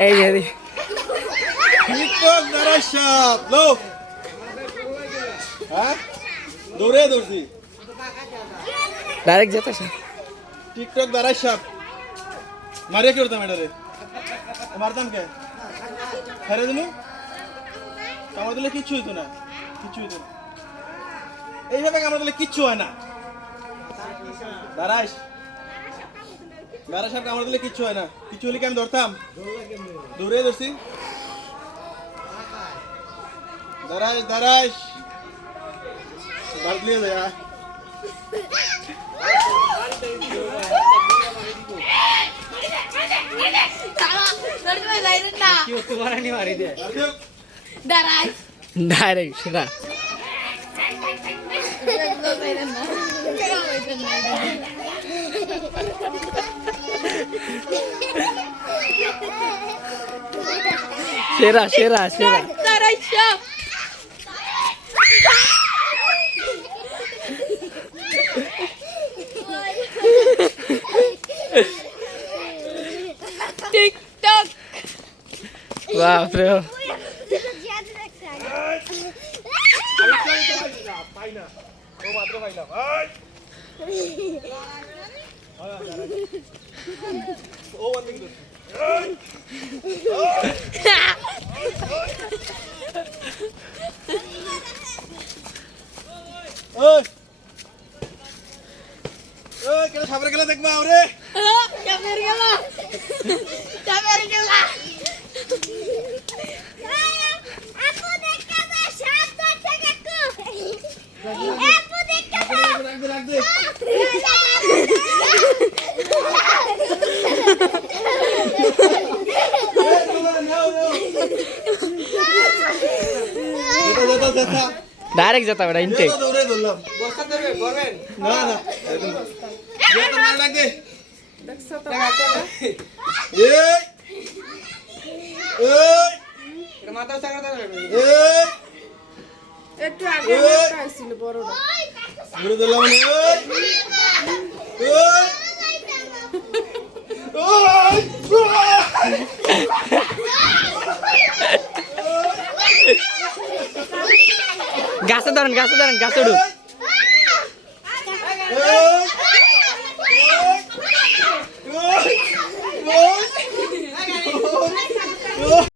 এই যে টিকটক দারাই সাপ লো হ্যাঁ দৌড়ে দৌড়ছি ডাইরেক্ট যেতে টিকটক দারাই সাপ মারিয়ে কি করতাম এটা রে মারতাম কে ফেরে দিলু কামড় দিলে কিচ্ছু হইতো না কিচ্ছু হইতো না এইভাবে কামড় দিলে কিচ্ছু হয় না দারাই সাপ কামড় দিলে কিচ্ছু হয় না কিচ্ছু হলে কি আমি ধরতাম দৌড়ে ধরছি দারাই বাড়লি যা ডাইরেক্ট সেটা সেরা সেরা সেরা টিকটক বাপরে পাইনা ও মাত্র পাইলাম ও বন্ধ কি ওই ওই কেন সাবরে গেলে দেখবা ওরে চাপের গেল আপু দেখতে যা সাবধান থেকে আপু দেখতে রাখ দে ডাইরেক্ট যেতে হবে ইনটেক দৌড়ে ধরলাম বস্তা দেবে করবেন না না যে তো মার লাগে দেখছো তো এই এই এটা মাথা সাগর দাও এই একটু আগে একটা ছিল বড়টা দৌড়ে ধরলাম এই গাছে ধরেন গাছে উঠুক এই